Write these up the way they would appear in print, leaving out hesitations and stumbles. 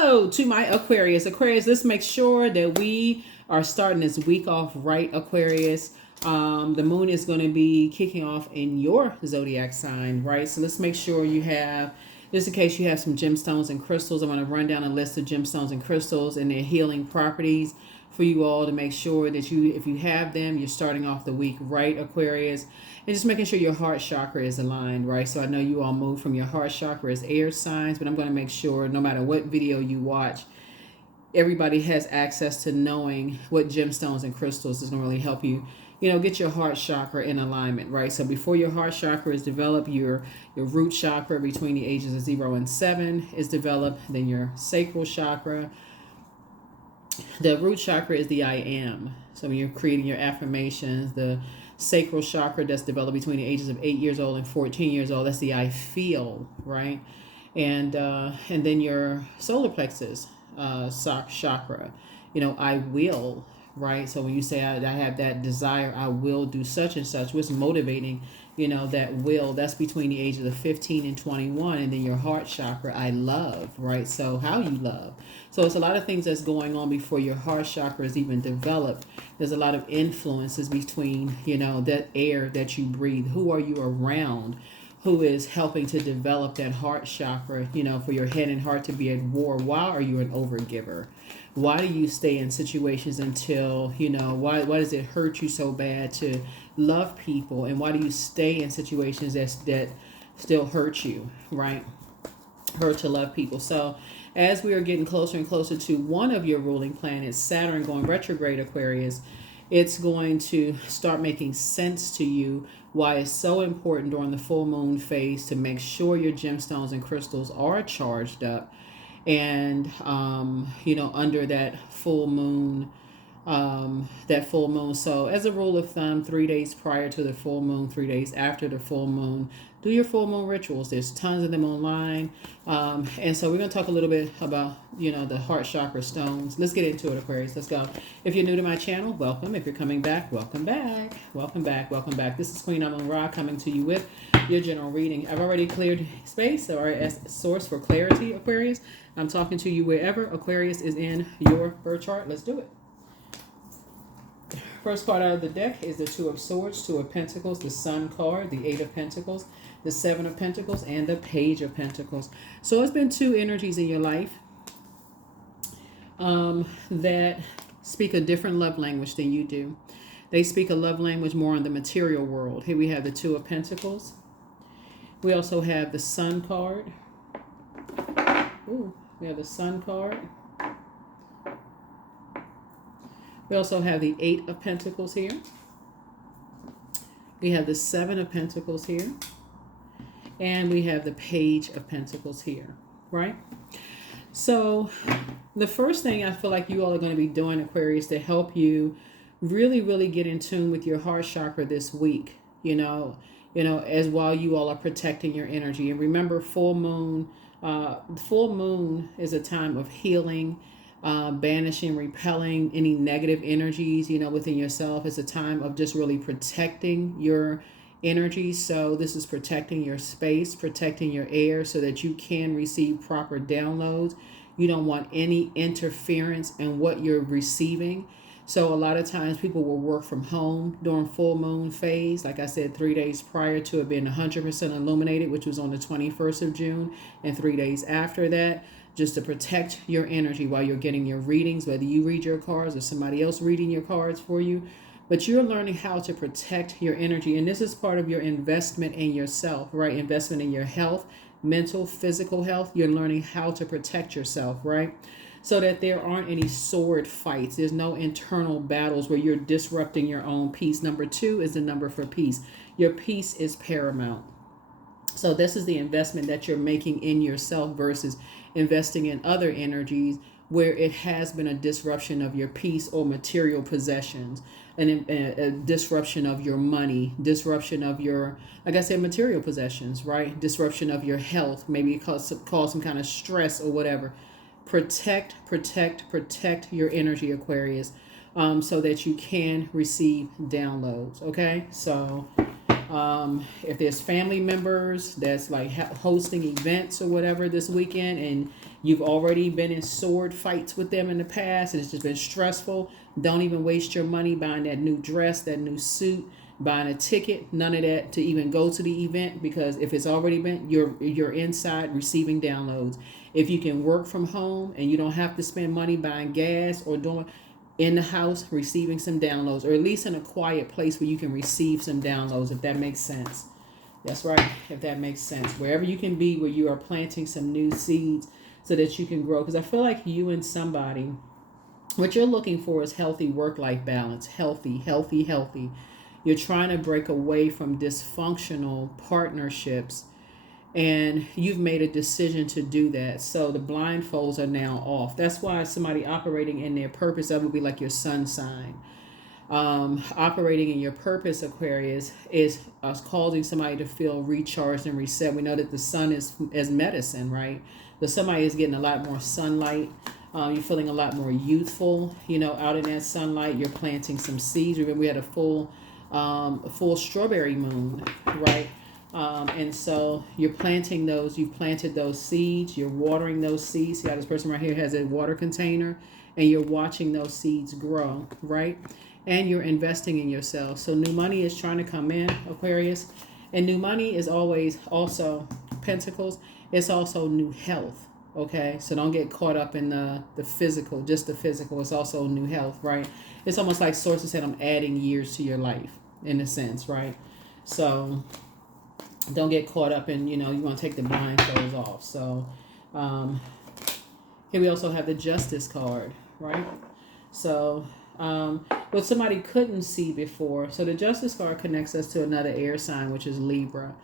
Hello to my Aquarius. Aquarius, let's make sure that we are starting this week off right, Aquarius. The moon is going to be kicking off in your zodiac sign, right? So let's make sure you have, just in case you have some gemstones and crystals, I'm going to run down a list of gemstones and crystals and their healing properties for you all to make sure that you, if you have them, you're starting off the week right, Aquarius. And just making sure your heart chakra is aligned, right? So I know you all move from your heart chakra as air signs, but I'm going to make sure no matter what video you watch, everybody has access to knowing what gemstones and crystals is going to really help you, get your heart chakra in alignment, right? So before your heart chakra is developed, your root chakra between the ages of 0 and 7 is developed. Then your sacral chakra. The root chakra is the I am. So when you're creating your affirmations, the sacral chakra that's developed between the ages of 8 years old and 14 years old, that's the I feel, right? And then your solar plexus chakra, I will, right? So when you say I have that desire, I will do such and such, what's motivating, that will, that's between the ages of 15 and 21. And then your heart chakra, I love, right? So how you love. So it's a lot of things that's going on before your heart chakra is even developed. There's a lot of influences between, that air that you breathe. Who are you around? Who is helping to develop that heart chakra, for your head and heart to be at war? Why are you an overgiver? Why do you stay in situations until, why does it hurt you so bad to love people? And why do you stay in situations that still hurt you, right? Hurt to love people. So as we are getting closer and closer to one of your ruling planets, Saturn going retrograde, Aquarius, it's going to start making sense to you why it's so important during the full moon phase to make sure your gemstones and crystals are charged up. And, under that full moon, So as a rule of thumb, 3 days prior to the full moon, 3 days after the full moon, do your full moon rituals. There's tons of them online. And so we're going to talk a little bit about, the heart chakra stones. Let's get into it, Aquarius. Let's go. If you're new to my channel, welcome. If you're coming back, welcome back. Welcome back. Welcome back. This is Queen Amun Ra coming to you with your general reading. I've already cleared space or as source for clarity, Aquarius. I'm talking to you wherever Aquarius is in your birth chart. Let's do it. First card out of the deck is the Two of Swords, Two of Pentacles, the Sun card, the Eight of Pentacles, the Seven of Pentacles, and the Page of Pentacles. So it's been two energies in your life that speak a different love language than you do. They speak a love language more in the material world. Here we have the Two of Pentacles. We also have the Sun card. Ooh, we have the Sun card. We also have the Eight of Pentacles here. We have the Seven of Pentacles here. And we have the Page of Pentacles here, right? So the first thing I feel like you all are going to be doing, Aquarius, to help you really, really get in tune with your heart chakra this week, as while you all are protecting your energy. And remember, full moon is a time of healing, banishing, repelling any negative energies, within yourself. It's a time of just really protecting your energy. So this is protecting your space, protecting your air so that you can receive proper downloads. You don't want any interference in what you're receiving. So a lot of times people will work from home during full moon phase. Like I said, 3 days prior to it being 100% illuminated, which was on the 21st of June, and 3 days after that, just to protect your energy while you're getting your readings, whether you read your cards or somebody else reading your cards for you. But you're learning how to protect your energy. And this is part of your investment in yourself, right? Investment in your health, mental, physical health. You're learning how to protect yourself, right? So that there aren't any sword fights. There's no internal battles where you're disrupting your own peace. Number 2 is the number for peace. Your peace is paramount. So this is the investment that you're making in yourself versus investing in other energies where it has been a disruption of your peace or material possessions, and a disruption of your money, disruption of your, like I said, material possessions, right? Disruption of your health, maybe cause some kind of stress or whatever. Protect your energy, Aquarius, so that you can receive downloads, okay? So if there's family members that's like hosting events or whatever this weekend, and You've already been in sword fights with them in the past, and it's just been stressful. Don't even waste your money buying that new dress, that new suit, buying a ticket, none of that to even go to the event, because if it's already been, you're inside receiving downloads. If you can work from home and you don't have to spend money buying gas or doing in the house, receiving some downloads, or at least in a quiet place where you can receive some downloads, if that makes sense. That's right, if that makes sense. Wherever you can be, where you are planting some new seeds so that you can grow. Because I feel like you and somebody, what you're looking for is healthy work-life balance. Healthy, healthy, healthy. You're trying to break away from dysfunctional partnerships, and you've made a decision to do that. So the blindfolds are now off. That's why somebody operating in their purpose, that would be like your sun sign. Operating in your purpose, Aquarius, is causing somebody to feel recharged and reset. We know that the sun is as medicine, right? So somebody is getting a lot more sunlight. You're feeling a lot more youthful, out in that sunlight. You're planting some seeds. Remember, we had a full strawberry moon, right? And so you've planted those seeds, you're watering those seeds. See how this person right here has a water container, and you're watching those seeds grow, right? And you're investing in yourself. So new money is trying to come in, Aquarius. And new money is always also Pentacles. It's also new health, okay? So don't get caught up in the physical, just the physical. It's also new health, right? It's almost like sources said, I'm adding years to your life, in a sense, right? So don't get caught up in, you want to take the blindfolds off. So here we also have the Justice card, right? So what somebody couldn't see before. So the Justice card connects us to another air sign, which is Libra.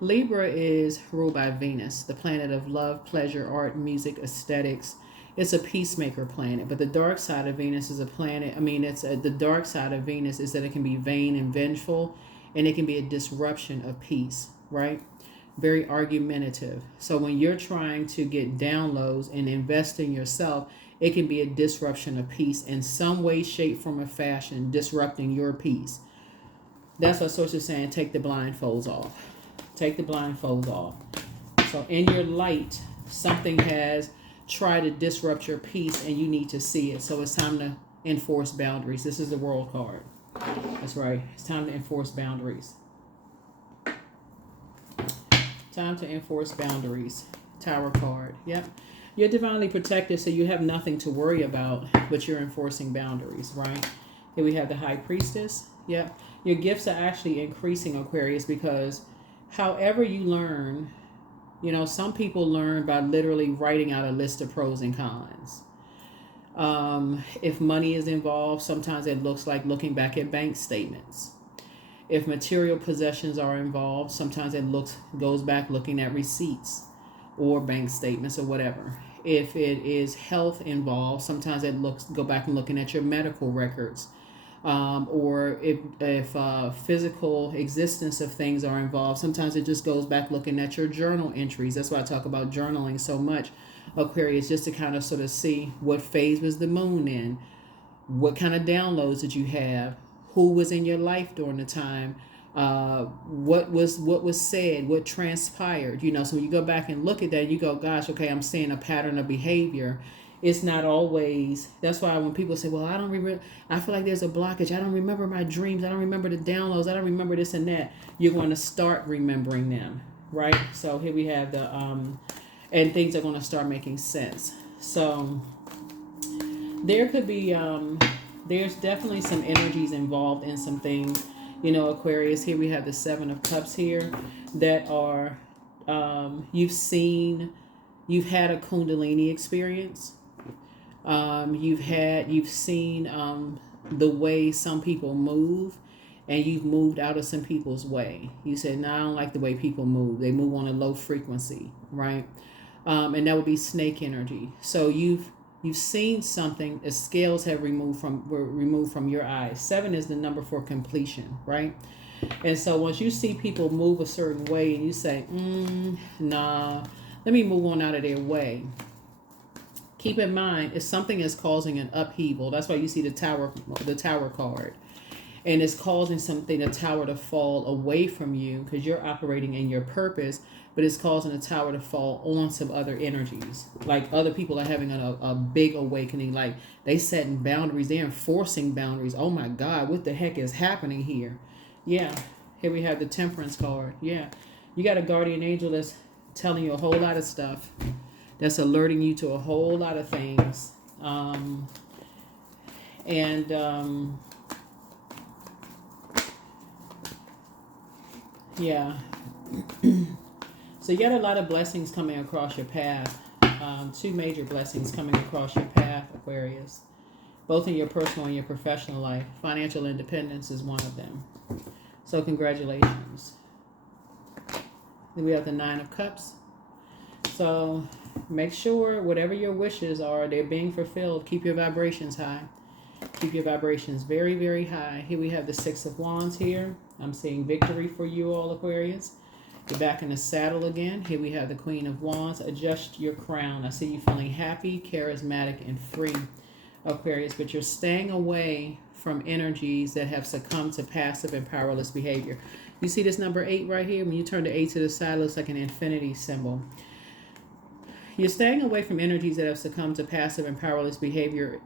Libra is ruled by Venus, the planet of love, pleasure, art, music, aesthetics. It's a peacemaker planet, but the dark side of Venus is the dark side of Venus is that it can be vain and vengeful, and it can be a disruption of peace, right? Very argumentative. So when you're trying to get downloads and invest in yourself, it can be a disruption of peace in some way, shape, form, or fashion, disrupting your peace. That's what source is saying, take the blindfolds off. Take the blindfolds off. So in your light, something has tried to disrupt your peace, and you need to see it. So it's time to enforce boundaries. This is the World card. That's right. It's time to enforce boundaries. Time to enforce boundaries. Tower card. Yep. You're divinely protected, so you have nothing to worry about, but you're enforcing boundaries, right? Here we have the High Priestess. Yep. Your gifts are actually increasing, Aquarius, because however you learn, some people learn by literally writing out a list of pros and cons. If money is involved, sometimes it looks like looking back at bank statements. If material possessions are involved, sometimes it goes back looking at receipts or bank statements or whatever. If it is health involved, sometimes it go back and looking at your medical records. Or if physical existence of things are involved, sometimes it just goes back looking at your journal entries. That's why I talk about journaling so much, Aquarius, just to kind of sort of see what phase was the moon in, what kind of downloads did you have, who was in your life during the time, what was said, what transpired. So when you go back and look at that, you go, gosh, okay, I'm seeing a pattern of behavior. It's not always. That's why when people say, well, I don't remember, I feel like there's a blockage, I don't remember my dreams, I don't remember the downloads, I don't remember this and that, you're going to start remembering them, right? So here we have the and things are going to start making sense. So there could be there's definitely some energies involved in some things, Aquarius. Here we have the Seven of Cups here that are you've had a Kundalini experience. You've seen the way some people move, and you've moved out of some people's way. You said, no, I don't like the way people move. They move on a low frequency, right? And that would be snake energy. So you've seen something, the scales were removed from your eyes. 7 is the number for completion, right? And so once you see people move a certain way and you say, nah, let me move on out of their way. Keep in mind, if something is causing an upheaval, that's why you see the tower card. And it's causing the tower to fall away from you because you're operating in your purpose. but it's causing the tower to fall on some other energies. Like other people are having a big awakening. Like they setting boundaries, they're enforcing boundaries. Oh my God, what the heck is happening here? Yeah, here we have the Temperance card. Yeah, you got a guardian angel that's telling you a whole lot of stuff, that's alerting you to a whole lot of things. Yeah. So you got a lot of blessings coming across your path. Two major blessings coming across your path, Aquarius, both in your personal and your professional life. Financial independence is one of them. So congratulations. Then we have the Nine of Cups. So make sure whatever your wishes are, they're being fulfilled. Keep your vibrations high. Keep your vibrations very, very high. Here we have the Six of Wands here. I'm seeing victory for you all, Aquarius. You're back in the saddle again. Here we have the Queen of Wands. Adjust your crown. I see you feeling happy, charismatic, and free, Aquarius. But you're staying away from energies that have succumbed to passive and powerless behavior. You see this number 8 right here? When you turn the 8 to the side, it looks like an infinity symbol. You're staying away from energies that have succumbed to passive and powerless behavior,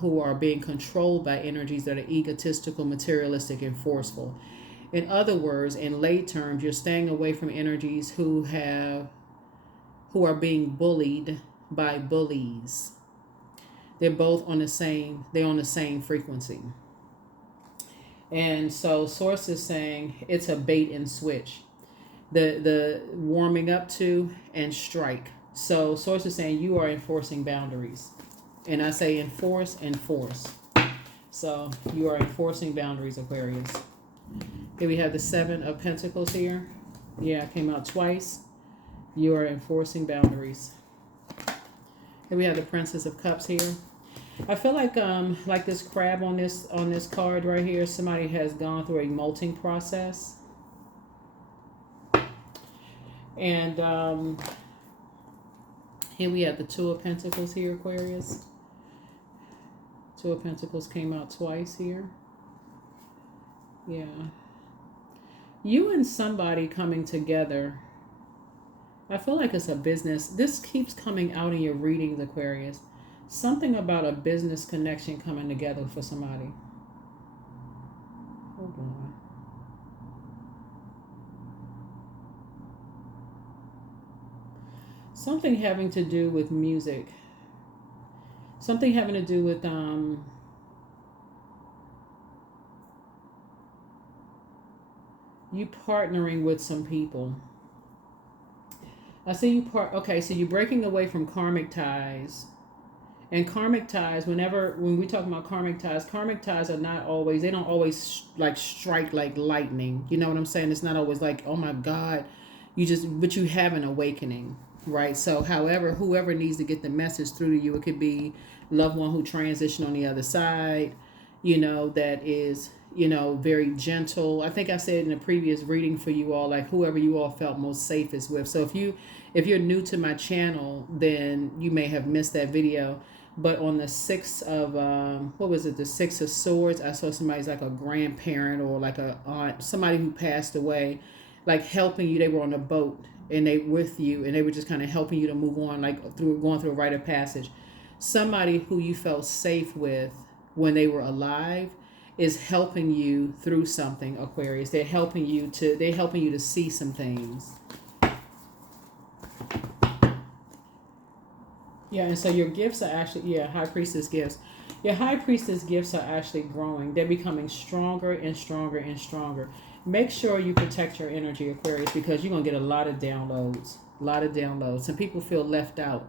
who are being controlled by energies that are egotistical, materialistic, and forceful. In other words, in lay terms, you're staying away from energies who are being bullied by bullies. They're both on the same frequency. And so Source is saying it's a bait and switch. The warming up to and strike. So Source is saying you are enforcing boundaries. And I say enforce. So you are enforcing boundaries, Aquarius. Here we have the Seven of Pentacles here. Yeah, it came out twice. You are enforcing boundaries. Here we have the Princess of Cups here. I feel like this crab on this card right here, somebody has gone through a molting process. And here we have the Two of Pentacles here, Aquarius. Two of Pentacles came out twice here. Yeah. You and somebody coming together. I feel like it's a business. This keeps coming out in your readings, Aquarius. Something about a business connection coming together for somebody. Hold on. Something having to do with music. Something having to do with you partnering with some people. I see you okay, so you're breaking away from karmic ties. And karmic ties, when we talk about karmic ties are not always, they don't always like strike like lightning. You know what I'm saying? It's not always like, oh my God, but you have an awakening, right? So however, whoever needs to get the message through to you, it could be loved one who transitioned on the other side, that is, very gentle. I think I said in a previous reading for you all, like whoever you all felt most safest with. So if you're new to my channel, then you may have missed that video. But on the Six of, the Six of Swords, I saw somebody's like a grandparent or like a aunt, somebody who passed away, like helping you. They were on a boat and they with you and they were just kind of helping you to move on, like going through a rite of passage. Somebody who you felt safe with when they were alive is helping you through something, Aquarius. They're helping you to see some things. Yeah, and so your gifts are actually, High Priestess gifts. Your High Priestess gifts are actually growing. They're becoming stronger and stronger and stronger. Make sure you protect your energy, Aquarius, because you're going to get a lot of downloads. Some people feel left out.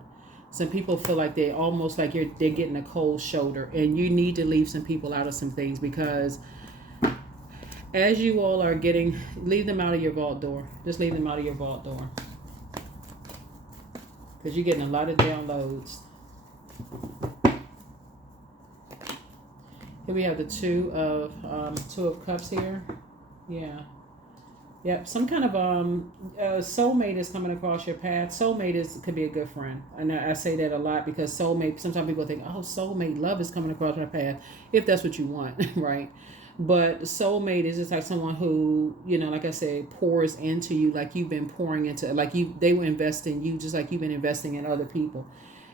Some people feel like they're almost like they're getting a cold shoulder. And you need to leave some people out of some things, because as you all are leave them out of your vault door. Just leave them out of your vault door. Because you're getting a lot of downloads. Here we have the Two of Cups here. Yeah. Yep. Some kind of soulmate is coming across your path. Soulmate could be a good friend. And I say that a lot because soulmate, sometimes people think, oh, soulmate love is coming across my path. If that's what you want, right? But soulmate is just like someone who, like I said, pours into you, like you've been pouring into, like they will invest in you just like you've been investing in other people.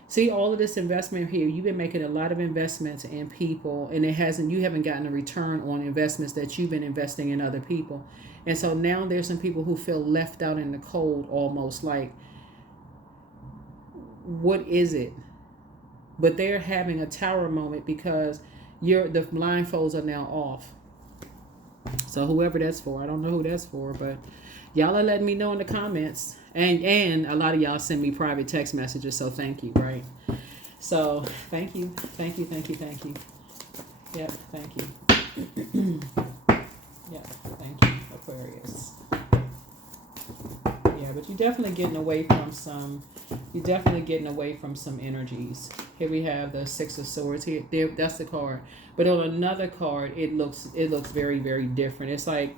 See, all of this investment here, you've been making a lot of investments in people, and you haven't gotten a return on investments that you've been investing in other people. And so now there's some people who feel left out in the cold, almost like, what is it? But they're having a tower moment because the blindfolds are now off. So whoever that's for, I don't know who that's for, but y'all are letting me know in the comments. And a lot of y'all send me private text messages, so thank you, right? So thank you. Yep, thank you. Yep, thank you, Aquarius. Yeah, but you're definitely getting away from some energies. Here we have the Six of Swords. There, that's the card. But on another card, it looks very, very different. It's like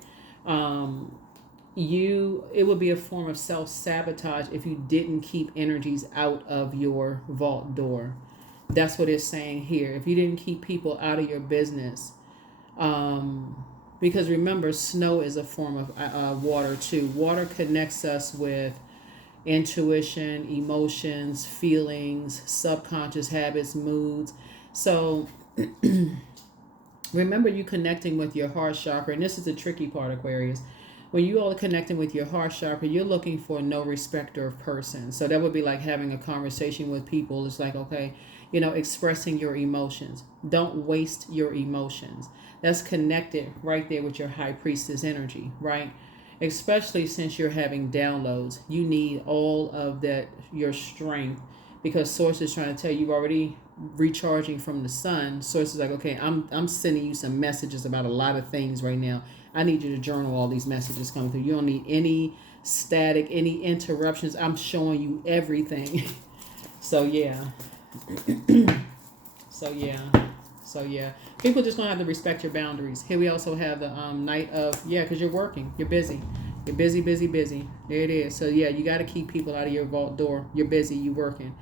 it would be a form of self-sabotage if you didn't keep energies out of your vault door. That's what it's saying here. If you didn't keep people out of your business, because remember, snow is a form of water too. Water connects us with intuition, emotions, feelings, subconscious habits, moods. So remember, you connecting with your heart chakra, and this is the tricky part, Aquarius. When you all are connecting with your heart chakra, you're looking for no respecter of person. So that would be like having a conversation with people. It's like, okay, expressing your emotions. Don't waste your emotions. That's connected right there with your high priestess energy, right? Especially since you're having downloads. You need all of that, your strength, because Source is trying to tell you already recharging from the sun. Source is like, okay, I'm sending you some messages about a lot of things right now. I need you to journal all these messages coming through. You don't need any static, any interruptions. I'm showing you everything. So yeah. So yeah. People just gonna have to respect your boundaries. Here we also have the Knight of, because you're working. You're busy. You're busy. There it is. So yeah, you got to keep people out of your vault door. You're busy. You working.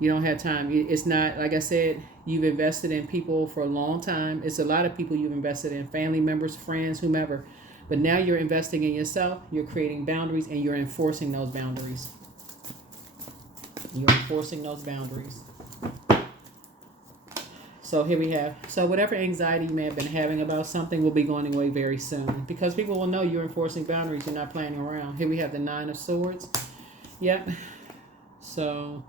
You don't have time. It's not, like I said, you've invested in people for a long time. It's a lot of people you've invested in, family members, friends, whomever. But now you're investing in yourself. You're creating boundaries, and you're enforcing those boundaries. So here we have. So whatever anxiety you may have been having about something will be going away very soon, because people will know you're enforcing boundaries. You're not playing around. Here we have the Nine of Swords. Yep. So,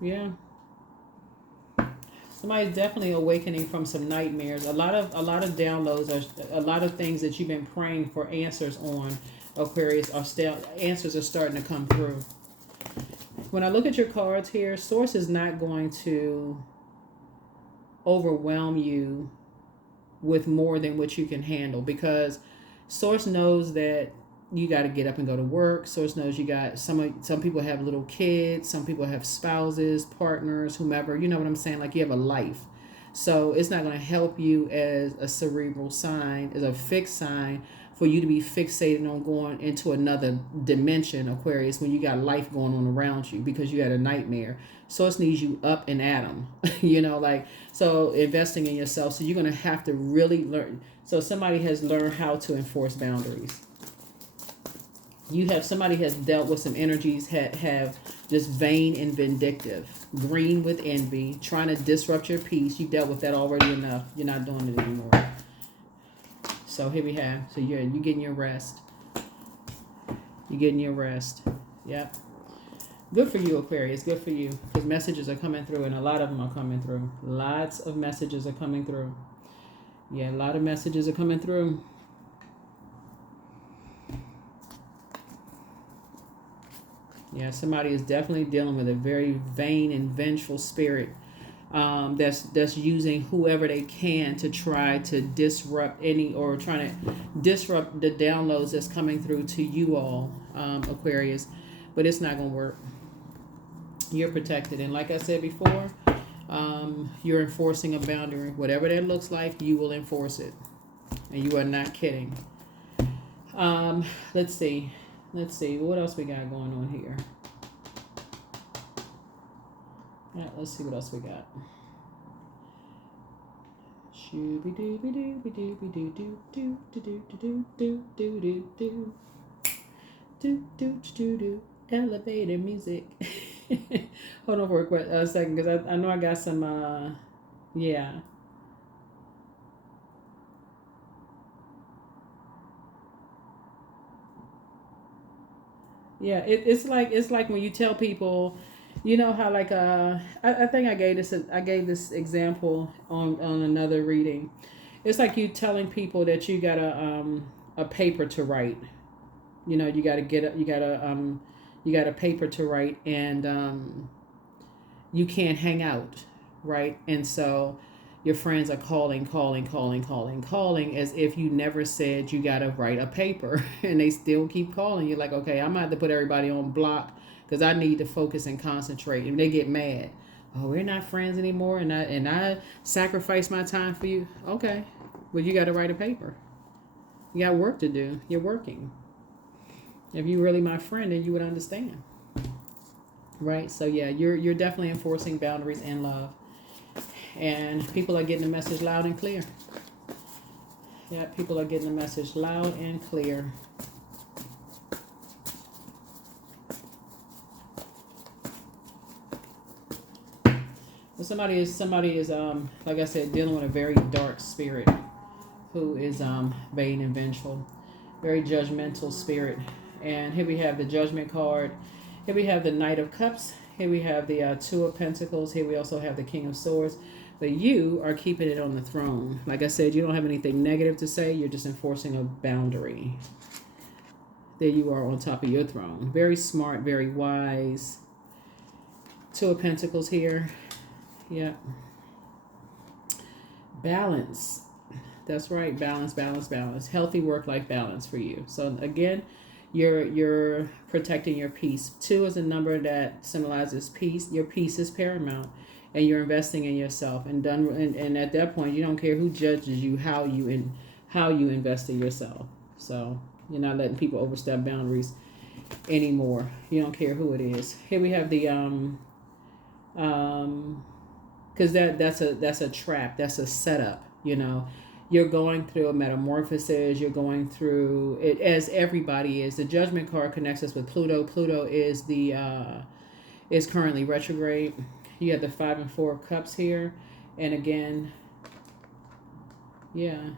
yeah. Somebody's definitely awakening from some nightmares. A lot of downloads, are a lot of things that you've been praying for answers on, Aquarius, answers are starting to come through. When I look at your cards here, Source is not going to overwhelm you with more than what you can handle, because Source knows that you got to get up and go to work. Source knows you got some people have little kids, some people have spouses, partners, whomever. You know what I'm saying? Like, you have a life. So it's not going to help you as a cerebral sign, as a fixed sign, for you to be fixated on going into another dimension, Aquarius, when you got life going on around you because you had a nightmare. Source needs you up and at 'em, so investing in yourself. So you're going to have to really learn. So somebody has learned how to enforce boundaries. Somebody has dealt with some energies, have just vain and vindictive, green with envy, trying to disrupt your peace. You dealt with that already enough. You're not doing it anymore. So here we have. So you're getting your rest. Yep. Good for you, Aquarius. Good for you. Because messages are coming through, and a lot of them are coming through. Lots of messages are coming through. Yeah, a lot of messages are coming through. Yeah, somebody is definitely dealing with a very vain and vengeful spirit, that's using whoever they can to try to disrupt trying to disrupt the downloads that's coming through to you all, Aquarius. But it's not going to work. You're protected. And like I said before, you're enforcing a boundary. Whatever that looks like, you will enforce it. And you are not kidding. Let's see. What else we got going on here? All right, let's see what else we got. Shooby dooby dooby dooby doo doo doo doo doo doo doo doo doo doo doo doo doo. Elevator music. Hold on for a second, because I know I got some. Yeah. Yeah, it's like when you tell people, you know how like I think I gave this example on another reading. It's like you telling people that you got a paper to write. You know, you got a paper to write, and you can't hang out, right? And so your friends are calling as if you never said you got to write a paper, and they still keep calling. You're like, okay, I'm going to have to put everybody on block because I need to focus and concentrate. And they get mad. Oh, we're not friends anymore, and I sacrifice my time for you. Okay, well, you got to write a paper. You got work to do. You're working. If you really my friend, then you would understand. Right? So yeah, you're definitely enforcing boundaries in love. And people are getting the message loud and clear. Yeah, people are getting the message loud and clear. Well, somebody is like I said, dealing with a very dark spirit who is vain and vengeful, very judgmental spirit. And here we have the Judgment card. Here we have the Knight of Cups. Here we have the Two of Pentacles. Here we also have the King of Swords. But you are keeping it on the throne. Like I said, you don't have anything negative to say. You're just enforcing a boundary. There you are on top of your throne. Very smart, very wise. Two of Pentacles here. Yeah. Balance. That's right. Balance, balance, balance. Healthy work-life balance for you. So again, you're protecting your peace. 2 is a number that symbolizes peace. Your peace is paramount, and you're investing in yourself. And at that point, you don't care who judges you, how you invest in yourself. So you're not letting people overstep boundaries anymore. You don't care who it is. Here we have the because that's a trap. That's a setup. You know. You're going through a metamorphosis. You're going through it, as everybody is. The Judgment card connects us with Pluto. Pluto is is currently retrograde. You have the 5 and 4 of Cups here, and again, yeah.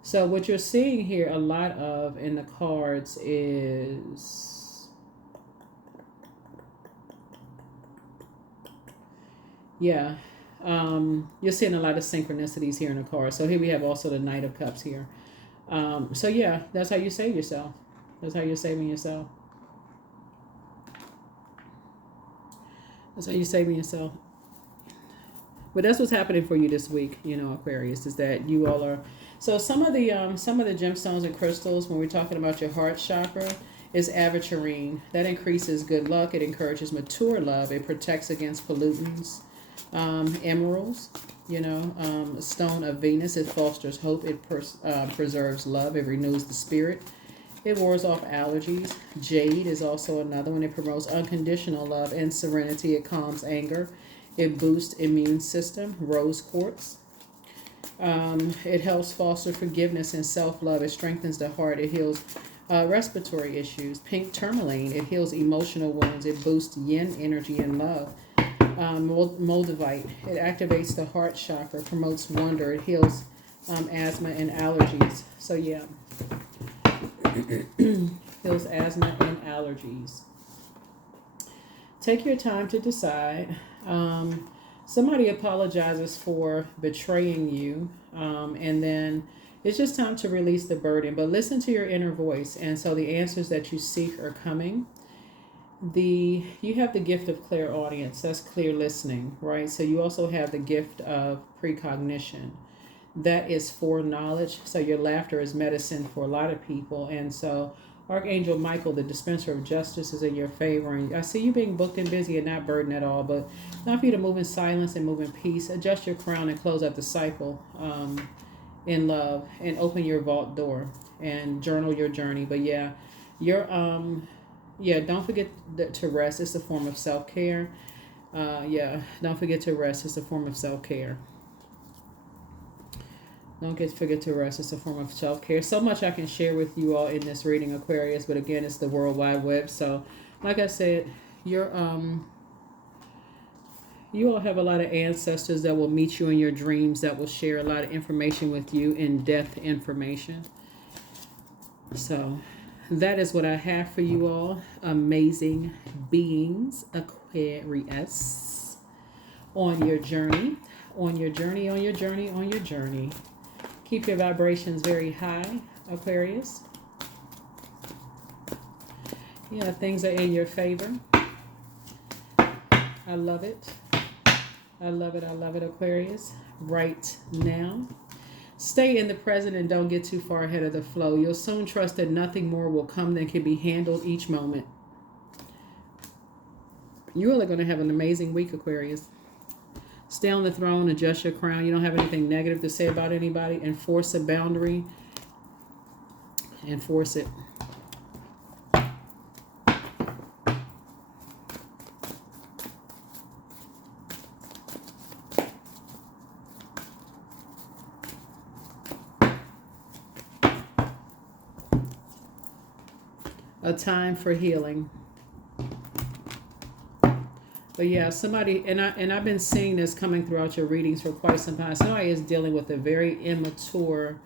So what you're seeing here a lot of in the cards is, yeah. You're seeing a lot of synchronicities here in the card. So here we have also the Knight of Cups here. So yeah, that's how you save yourself. That's how you're saving yourself. That's how you're saving yourself. But that's what's happening for you this week, you know, Aquarius, is that you all are. So some of the gemstones and crystals, when we're talking about your heart chakra, is aventurine. That increases good luck. It encourages mature love. It protects against pollutants. Emeralds, you know, stone of Venus. It fosters hope. It preserves love. It renews the spirit. It wars off allergies. Jade is also another one. It promotes unconditional love and serenity. It calms anger. It boosts immune system. Rose quartz. It helps foster forgiveness and self-love. It strengthens the heart. It heals respiratory issues. Pink tourmaline. It heals emotional wounds. It boosts yin energy and love. Moldavite. It activates the heart chakra, promotes wonder. It heals asthma and allergies. So yeah, heals asthma and allergies. Take your time to decide. Somebody apologizes for betraying you, and then it's just time to release the burden. But listen to your inner voice, and so the answers that you seek are coming. You have the gift of clairaudience. That's clear listening, right? So you also have the gift of precognition. That is foreknowledge. So your laughter is medicine for a lot of people. And so Archangel Michael, the dispenser of justice, is in your favor. And I see you being booked and busy and not burdened at all, but not for you to move in silence and move in peace. Adjust your crown and close out the cycle in love, and open your vault door and journal your journey. But yeah, don't forget to rest. It's a form of self-care. Don't forget to rest. It's a form of self-care. Don't forget to rest. It's a form of self-care. So much I can share with you all in this reading, Aquarius, but again, it's the World Wide Web. So, like I said, you're you all have a lot of ancestors that will meet you in your dreams, that will share a lot of information with you, in-depth information. So that is what I have for you all. Amazing beings, Aquarius, on your journey, on your journey, on your journey, on your journey. Keep your vibrations very high, Aquarius. Yeah, things are in your favor. I love it. I love it. I love it, Aquarius. Right now. Stay in the present and don't get too far ahead of the flow. You'll soon trust that nothing more will come than can be handled each moment. You all are going to have an amazing week, Aquarius. Stay on the throne, adjust your crown. You don't have anything negative to say about anybody. Enforce a boundary. Enforce it. A time for healing. But yeah, somebody, and I've been seeing this coming throughout your readings for quite some time. Somebody is dealing with a very immature,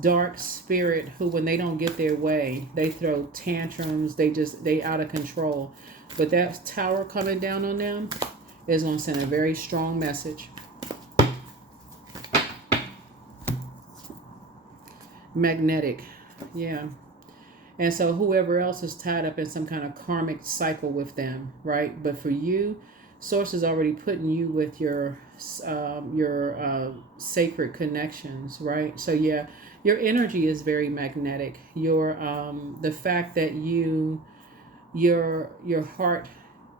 dark spirit who, when they don't get their way, they throw tantrums. They out of control. But that tower coming down on them is going to send a very strong message. Magnetic. Yeah. And so whoever else is tied up in some kind of karmic cycle with them, right? But for you, Source is already putting you with your sacred connections, right? So yeah, your energy is very magnetic. Your the fact that your heart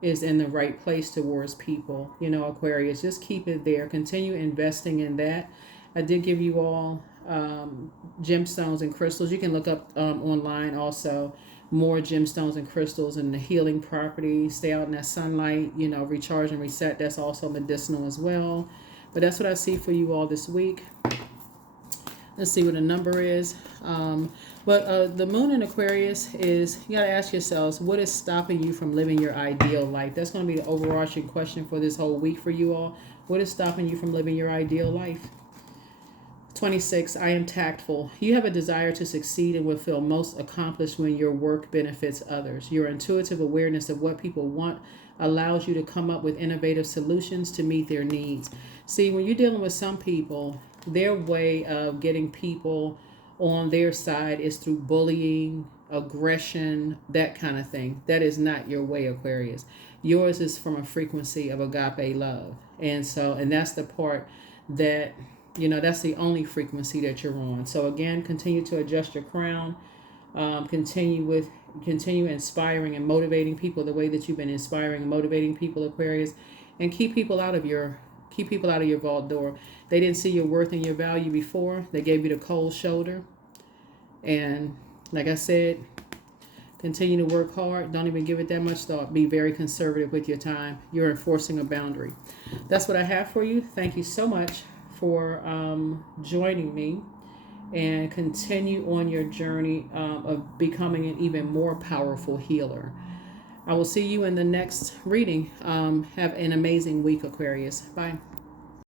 is in the right place towards people, you know, Aquarius, just keep it there. Continue investing in that. I did give you all gemstones and crystals. You can look up online also more gemstones and crystals and the healing properties. Stay out in that sunlight, you know, recharge and reset. That's also medicinal as well. But that's what I see for you all this week. Let's see what the number is. But the moon in Aquarius is, you got to ask yourselves, what is stopping you from living your ideal life? That's going to be the overarching question for this whole week for you all. What is stopping you from living your ideal life? 26, I am tactful. You have a desire to succeed and will feel most accomplished when your work benefits others. Your intuitive awareness of what people want allows you to come up with innovative solutions to meet their needs. See, when you're dealing with some people, their way of getting people on their side is through bullying, aggression, that kind of thing. That is not your way, Aquarius. Yours is from a frequency of agape love. And that's the part that, you know, that's the only frequency that you're on. So again, continue to adjust your crown. Continue inspiring and motivating people the way that you've been inspiring and motivating people, Aquarius, and keep people out of your vault door. They didn't see your worth and your value before. They gave you the cold shoulder. And like I said, continue to work hard. Don't even give it that much thought. Be very conservative with your time. You're enforcing a boundary. That's what I have for you. Thank you so much for joining me, and continue on your journey of becoming an even more powerful healer. I will see you in the next reading. Have an amazing week, Aquarius. Bye.